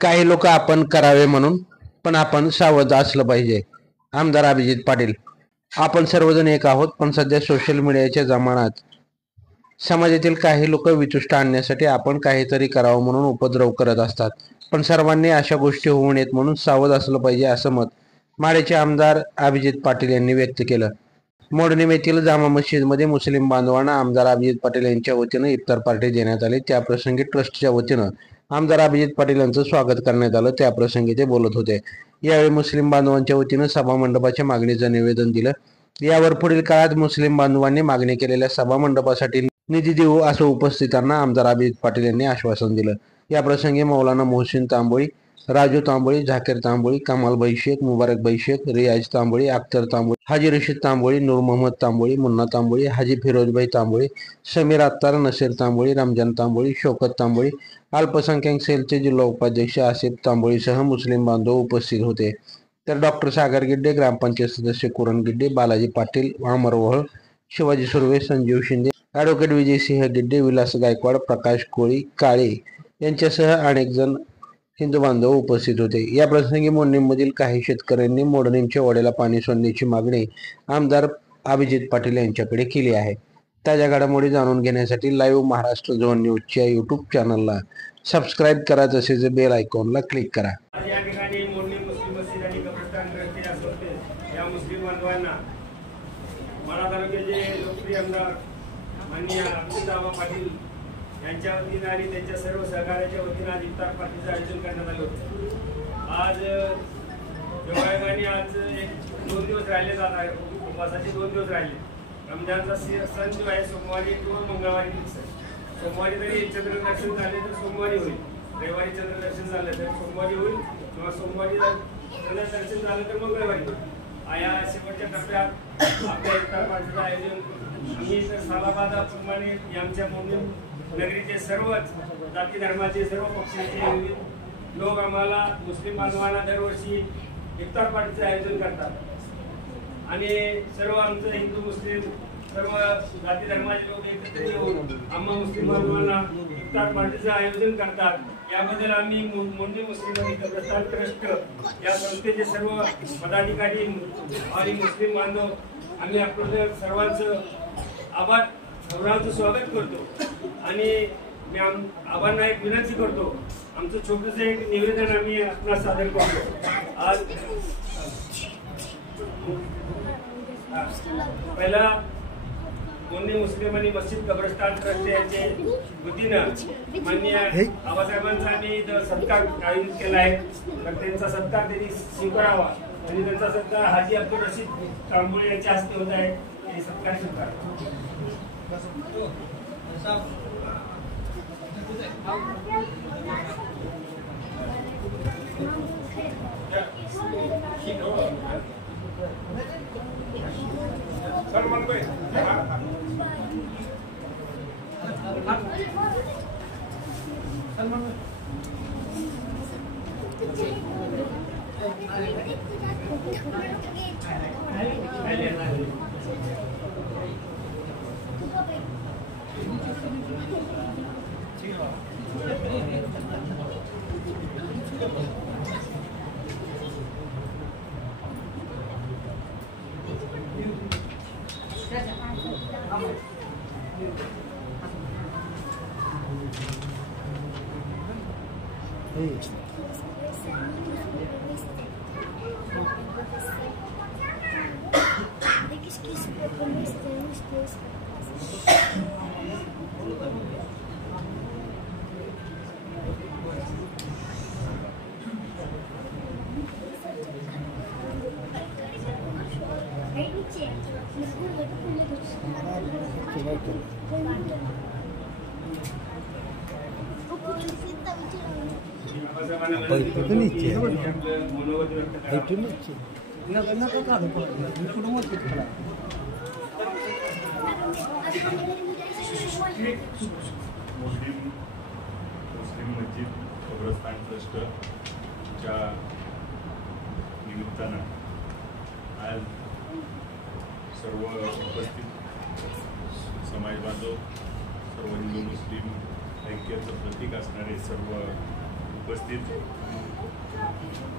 काही लोक आपण करावे म्हणून, पण आपण सावध असलं पाहिजे. आमदार अभिजित पाटील. आपण सर्वजण एक आहोत, पण सध्या सोशल मीडियाच्या जमान्यात समाजातील काही लोक वितुष्ट आणण्यासाठी आपण काहीतरी करावं म्हणून उपद्रव करत असतात. पण सर्वांनी अशा गोष्टी होऊ नयेत म्हणून सावध असलं पाहिजे, असं मत माढेचे आमदार अभिजित पाटील यांनी व्यक्त केलं. मोडणीम येथील जामा मशिदमध्ये मुस्लिम बांधवांना आमदार अभिजित पाटील यांच्या वतीनं इफ्तार पार्टी देण्यात आली. त्याप्रसंगी ट्रस्टच्या वतीनं आमदार अभिजित पाटील यांचं स्वागत करण्यात आलं. त्याप्रसंगी ते बोलत होते. यावेळी मुस्लिम बांधवांच्या वतीनं सभा मंडपाच्या मागणीचं निवेदन दिलं. यावर पुढील काळात मुस्लिम बांधवांनी मागणी केलेल्या सभा मंडपासाठी निधी देऊ असं उपस्थितांना आमदार अभिजित पाटील यांनी आश्वासन दिलं. याप्रसंगी मौलाना मोहसिन तांबोळी, राजू तांबोळी, झाकीर तांबोळी, कमाल भाई शेख, मुबारक भाई शेख, रियाज तांबोळी, अख्तर तांबोळी, हाजी रशीद तांबोळी, नूर मोहम्मद तांबोळी, मुन्ना तांबोळी, हाजी फिरोजभाई तांबोळी, समीर अत्तार, नसीर तांबोळी, रमजान तांबोळी, शौकत तांबोळी, अल्पसंख्याक सेलचे जिल्हा उपाध्यक्ष आसिफ तांबोळीसह मुस्लिम बांधव उपस्थित होते. तर डॉक्टर सागर गिड्डे, ग्रामपंचायत सदस्य कुरण गिड्डे, बालाजी पाटील, अमर वहळ, शिवाजी सुर्वे, संजीव शिंदे, ॲडव्होकेट विजयसिंह गिड्डे, विलास गायकवाड, प्रकाश कोळी काळे यांच्यासह अनेक जण हिंदू बांधव उपस्थित होते. या प्रसंगी मोडणीममधील काही शेतकऱ्यांनी मोडणीमच्या ओढ्याला पाणी सोडण्याची मागणी आमदार अभिजित पाटील यांच्याकडे केली आहे. ताज्या घडामोडी जाणून घेण्यासाठी लाईव्ह महाराष्ट्र झोन न्यूजच्या यूट्यूब चॅनलला सबस्क्राईब करा, तसेच बेल आयकॉनला क्लिक करा. या ठिकाणी मोडणी मुस्लिम मस्जिद आणि कब्रस्तान ट्रस्ट या संस्थेत या मुस्लिम बांधवांना माढा तालुक्याचे लोकप्रिय आमदार माननीय अभिजितदादा पाटील यांच्या वतीनं आणि त्यांच्या सर्व सहकार्याच्या वतीनं आज इफ्तार पार्टीचं आयोजन करण्यात आलं होतं. आज जेवायगानी आज 2 दिवस राहिले जात आहे. उपवासाचे 2 दिवस राहिले. रमजानचा सण जो आहे सोमवारी किंवा मंगळवारी फिक्स आहे. सोमवारी तरी चंद्रदर्शन झाले तर सोमवारी होईल, रविवारी चंद्रदर्शन झालं तर सोमवारी होईल, किंवा सोमवारी चंद्रदर्शन झालं तर मंगळवारी होईल. या शेवटच्या टप्प्यात आपल्या इफ्तार पार्टीचं आयोजन आम्ही सालाबादाप्रमाणे आमच्या मोडणी नगरीचे सर्वच जाती धर्माचे सर्व पक्षाचे लोक आम्हाला मुस्लिम बांधवांना दरवर्षी इफ्तार पार्टीचे आयोजन करतात. आणि सर्व आमचं हिंदू मुस्लिम सर्व जाती धर्माचे लोक एकत्र येऊन आम्हा मुस्लिम बांधवांना इफ्तार पार्टीचं आयोजन करतात. याबद्दल आम्ही मोडणी मुस्लिम आणि कब्रस्तान ट्रस्ट या संस्थेचे सर्व पदाधिकारी आणि मुस्लिम बांधव आम्ही आपल्या सर्वांचं सर्वांचं स्वागत करतो. आणि मी आबांना एक विनंती करतो, आमचं छोटंसं एक निवेदन आम्ही आपल्याला सादर करतो. आज पहिला मोडणी मुस्लिम आणि मस्जिद कब्रस्तान ट्रस्ट यांच्या वतीनं माननीय आबासाहेबांचा आम्ही सत्कार आयोजित केला आहे. तर त्यांचा सत्कार त्यांनी स्वीकारावा आणि त्यांचा सत्कार हाजी अब्दुल रशीद तांबोळी यांच्या हस्ते होत आहे. हे सत्कार स्वीकार. मुस्लिम मस्जिद कब्रस्तान ट्रस्टच्या निमित्तानं आज सर्व उपस्थित समाज बांधव, सर्व हिंदू मुस्लिम ऐक्याचं प्रतीक असणारे सर्व उपस्थित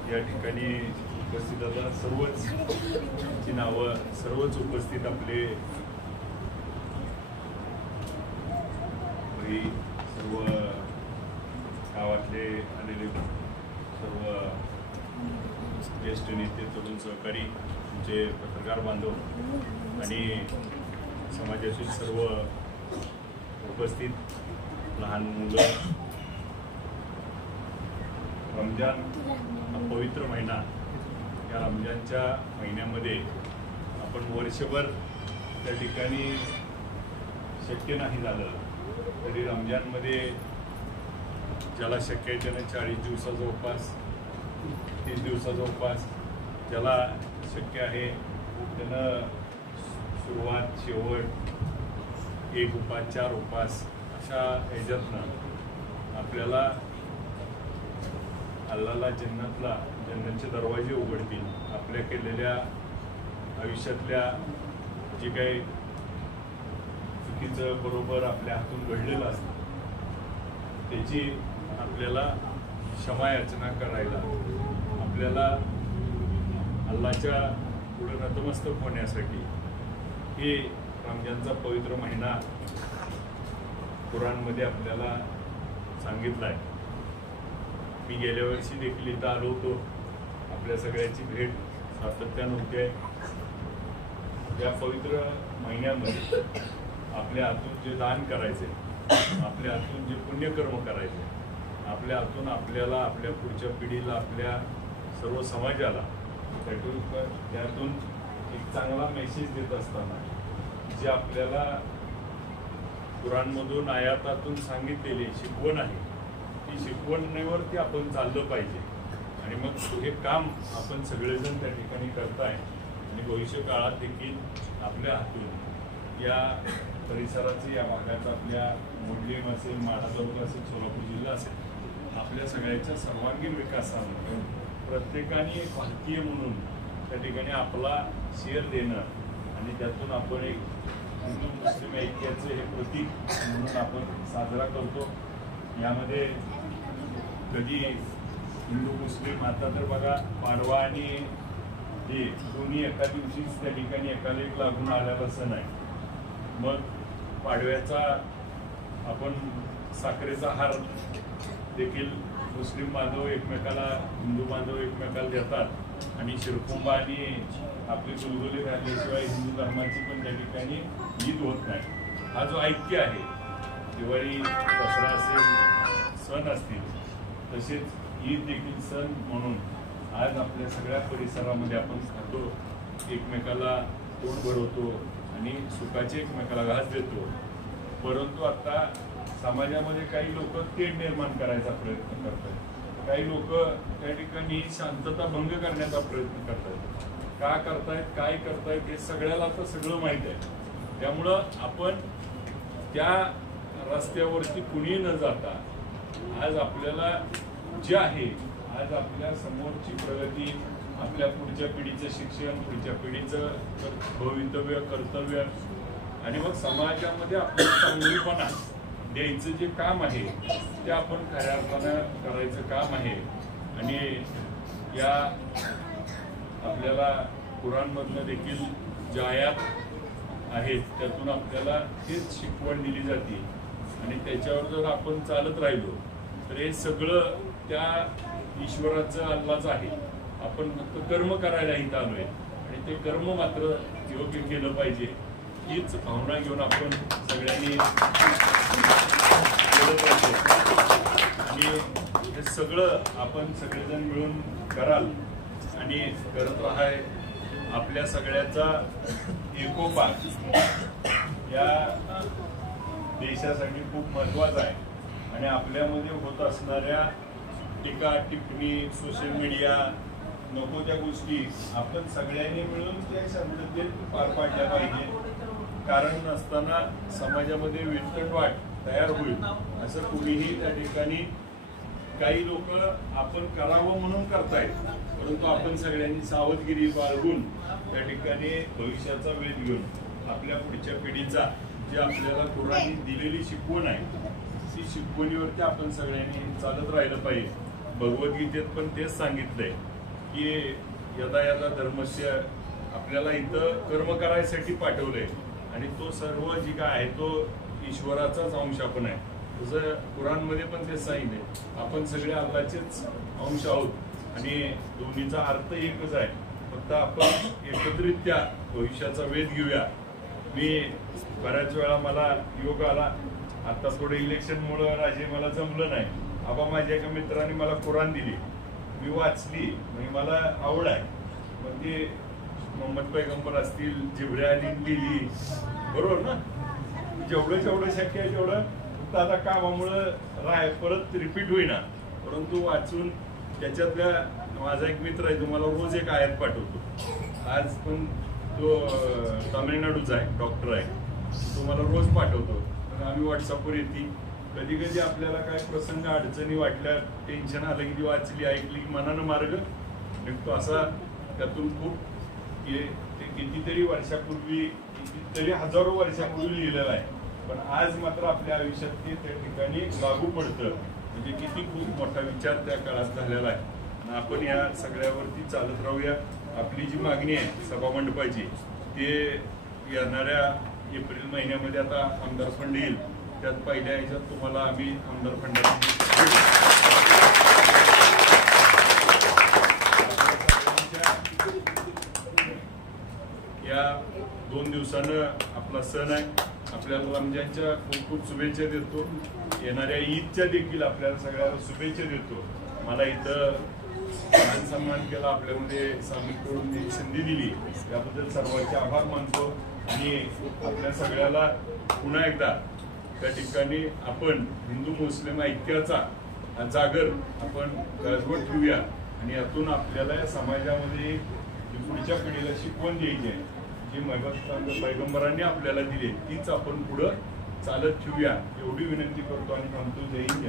या ठिकाणी उपस्थित आता सर्वच ची नावं सर्वच उपस्थित आपले सर्व गावातले आलेले सर्व ज्येष्ठ नेते तरुण सहकारी तुमचे पत्रकार बांधव आणि समाजातील सर्व उपस्थित लहान मुलं, रमजान हा पवित्र महिना, या रमजानच्या महिन्यामध्ये आपण वर्षभर त्या ठिकाणी शक्य नाही झालं तरी रमजानमध्ये ज्याला शक्य आहे त्यानं 40 दिवसाचा उपास, 30 दिवसाचा उपास, ज्याला शक्य आहे त्यानं सुरुवात शेवट 1 उपास 4 उपास अशा ह्याच्यातनं आपल्याला अल्लाला जन्नतचे दरवाजे उघडतील. आपल्या केलेल्या आयुष्यातल्या जे काही चुकीचं बरोबर आपल्या हातून घडलेलं असतं त्याची आपल्याला क्षमायाचना करायला, आपल्याला अल्लाच्या पुढे नतमस्तक होण्यासाठी हे रमजानचा पवित्र महिना कुराणमध्ये आपल्याला सांगितला आहे. मी गेल्या वर्षी देखील इथं आलो होतो. आपल्या सगळ्याची भेट सातत्यानं होते. या पवित्र महिन्यामध्ये आपल्या हातून जे दान करायचे, आपल्या हातून जे पुण्यकर्म करायचे, आपल्या हातून आपल्याला, आपल्या पुढच्या पिढीला, आपल्या सर्व समाजाला त्यातून एक चांगला मेसेज देत असताना जे आपल्याला कुराणमधून आयातातून सांगितलेली शिकवण आहे, ती शिकवणीवरती आपण चाललं पाहिजे. आणि मग हे काम आपण सगळेजण त्या ठिकाणी करताय आणि भविष्य काळात देखील आपल्या हातून या परिसराचे, या भागाचा, आपल्या मोडलीम असेल, माढा तालुका असेल, सोलापूर जिल्हा असेल, आपल्या सगळ्याच्या सर्वांगीण विकासामध्ये प्रत्येकाने एक भारतीय म्हणून त्या ठिकाणी आपला शेअर देणं आणि त्यातून आपण एक हिंदू मुस्लिम ऐक्याचं हे प्रतीक म्हणून आपण साजरा करतो. यामध्ये कधी हिंदू मुस्लिम आता तर बघा पाडवा आणि हे दोन्ही एका दिवशीच त्या ठिकाणी एकाला एक लागून आलेला सण आहे. मग पाडव्याचा आपण साखरेचा हार देखील मुस्लिम बांधव एकमेकाला, हिंदू बांधव एकमेकाला देतात आणि शिरकुंबा आणि आपले गुलगुले घातल्याशिवाय हिंदू धर्माची पण त्या ठिकाणी ईद होत नाही. हा जो ऐक्य आहे, दिवाळी, दसरा असेल, सण असतील, तसेच ईद देखील सण म्हणून आज आपल्या सगळ्या परिसरामध्ये आपण खातो, एकमेकाला तोंड भरवतो आणि सुखाचे एकमेकाला घास देतो. परंतु आता समाजामध्ये काही लोक तेढ निर्माण करायचा प्रयत्न करतात, काही लोक त्या ठिकाणी शांतता भंग करण्याचा प्रयत्न करतात. का करतायत, काय करतायत हे सगळ्याला आता सगळं माहीत आहे. त्यामुळं आपण त्या रस्त्यावरती कुणी न जाता आज आपल्याला जे आहे, आज आपल्या समोरची प्रगती, आपल्या पुढच्या पिढीचं शिक्षण, पुढच्या पिढीचं भवितव्य, कर्तव्य आणि मग समाजामध्ये आपल्याला चांगलीपणा द्यायचं जे काम आहे ते आपण खऱ्या अर्थानं करायचं काम आहे. आणि या आपल्याला कुराणमधनं देखील ज्या आयात आहेत त्यातून आपल्याला हेच शिकवण दिली जाते आणि त्याच्यावर जर आपण चालत राहिलो तर हे सगळं त्या ईश्वराचं, अल्लाचं आहे. आपण फक्त कर्म करायला इथं आलोय आणि ते कर्म मात्र योग्य केलं पाहिजे, हीच भावना घेऊन आपण सगळ्यांनी केलं पाहिजे. आणि हे सगळं आपण सगळेजण मिळून कराल आणि करत राहाय. आपल्या सगळ्याचा एकोपा या देशासाठी खूप महत्वाचा आहे आणि आपल्यामध्ये होत असणाऱ्या टीका टिप्पणी, सोशल मीडिया, नको त्या गोष्टी आपण सगळ्यांनी मिळून त्या शांततेत पार पाडल्या पाहिजे. कारण नसताना समाजामध्ये विस्कटवाट तयार होईल असं कुणीही त्या ठिकाणी, काही लोक आपण करावं म्हणून करतायत, परंतु आपण सगळ्यांनी सावधगिरी बाळगून त्या ठिकाणी भविष्याचा वेध घेऊन आपल्या पुढच्या पिढीचा जे आपल्याला कुराणी दिलेली शिकवण आहे ती शिकवणीवरती आपण सगळ्यांनी चालत राहिलं पाहिजे. भगवद्गीतेत पण तेच सांगितलंय की यदा यदा धर्मस्य, आपल्याला इथं कर्म करायसाठी पाठवलंय आणि तो सर्व जी काय आहे तो ईश्वराचाच अंश आपण आहे. तसं कुराणमध्ये पण तेच सांगितलंय आपण सगळे अल्लाचेच अंश आहोत आणि दोन्हीचा अर्थ एकच आहे. फक्त आपण एकत्रित त्या भविष्याचा वेध घेऊया. मी बऱ्याच वेळा मला योग आला, आता थोडं इलेक्शनमुळं राजे मला जमलं नाही. आबा माझ्या एका मित्राने मला कुराण दिली, मी वाचली, म्हणजे मला आवड आहे. मग ते मोहम्मद पैगंबर असतील, जिब्राईल लिहिली, बरोबर ना, जेवढं शक्य आहे तेवढं. फक्त आता कामामुळं परत रिपीट होईना, परंतु वाचून त्याच्यातल्या माझा एक मित्र आहे, तुम्हाला रोज एक आयत पाठवतो. आज पण तो तामिळनाडूचा आहे, डॉक्टर आहे, तुम्हाला रोज पाठवतो. आम्ही व्हॉट्सअपवर येते. कधी कधी आपल्याला काय प्रसंग अडचणी वाटल्या, टेन्शन आलं की ती वाचली, ऐकली की मनानं मार्ग निघतो. असा त्यातून खूप ते कितीतरी वर्षापूर्वी, कितीतरी हजारो वर्षापूर्वी लिहिलेलं आहे, पण आज मात्र आपल्या आयुष्यात ते त्या ठिकाणी लागू पडतं. म्हणजे किती खूप मोठा विचार त्या काळात झालेला आहे. आणि आपण या सगळ्यावरती चालत राहूया. आपली जी मागणी आहे सभामंडपाची, ते येणाऱ्या एप्रिल महिन्यामध्ये आता आमदार फंड येईल, त्यात पहिल्या ह्याच्यात तुम्हाला आम्ही आमदार फंडाची या 2 दिवसानं आपला सण आहे. आपल्याला रमजानच्या खूप खूप शुभेच्छा देतो. येणाऱ्या ईदच्या देखील आपल्याला सगळ्याला शुभेच्छा देतो. मला इथं मान सन्मान केला, आपल्यामध्ये सामील करून एक संधी दिली, त्याबद्दल सर्वांचे आभार मानतो. आणि आपल्या सगळ्याला पुन्हा एकदा त्या ठिकाणी आपण हिंदू मुस्लिम ऐक्याचा जागर आपण गाजवत ठेवूया आणि यातून आपल्याला या समाजामध्ये पुढच्या पिढीला शिकवण द्यायची आहे, जी पैगंबरांनी आपल्याला दिली, तीच आपण पुढं चालत ठेवूया, एवढी विनंती करतो आणि थांबतो. जय हिंद.